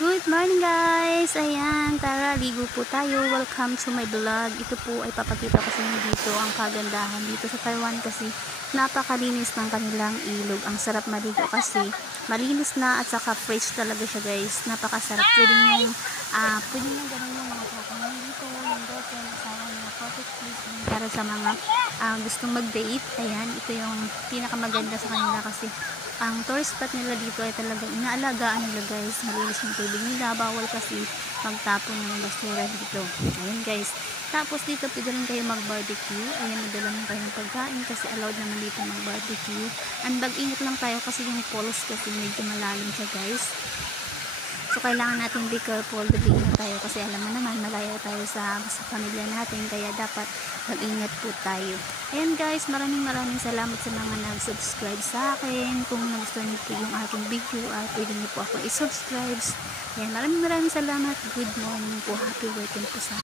Good morning guys! Ayan, tara, ligo po tayo. Welcome to my vlog. Ito po ay papakita ko sa inyo dito ang kagandahan dito sa Taiwan kasi napakalinis ng kanilang ilog. Ang sarap maligo kasi malinis na at saka fresh talaga siya guys. Napakasarap. Pwede nyo gano'n yung mga tropa nyo dito, yung girlfriend, asawa nyo, perfect place para sa mga gustong mag-date. Ayan, ito yung pinakamaganda sa kanila kasi ang tourist spot nila dito ay talagang inaalagaan nila guys. Malinis yung tubig nila, bawal kasi magtapon ng basura dito. Ayan guys, tapos dito pwede rin kayo mag barbecue. Ayan, madala lang kayo ng pagkain kasi allowed naman dito mag barbecue. And mag-ingat lang tayo kasi yung falls kasi medyo malalim siya guys. So kailangan natin be careful, mag-ingat tayo kasi alam mo naman malaya tayo sa pamilya natin, kaya dapat mag-ingat po tayo. Ayan guys, maraming salamat sa mga nag-subscribe sa akin. Kung nagustuhan niyo po yung aking video, pwede niyo po ako i-subscribe. Ayan, maraming salamat. Good morning po, happy weekend po sa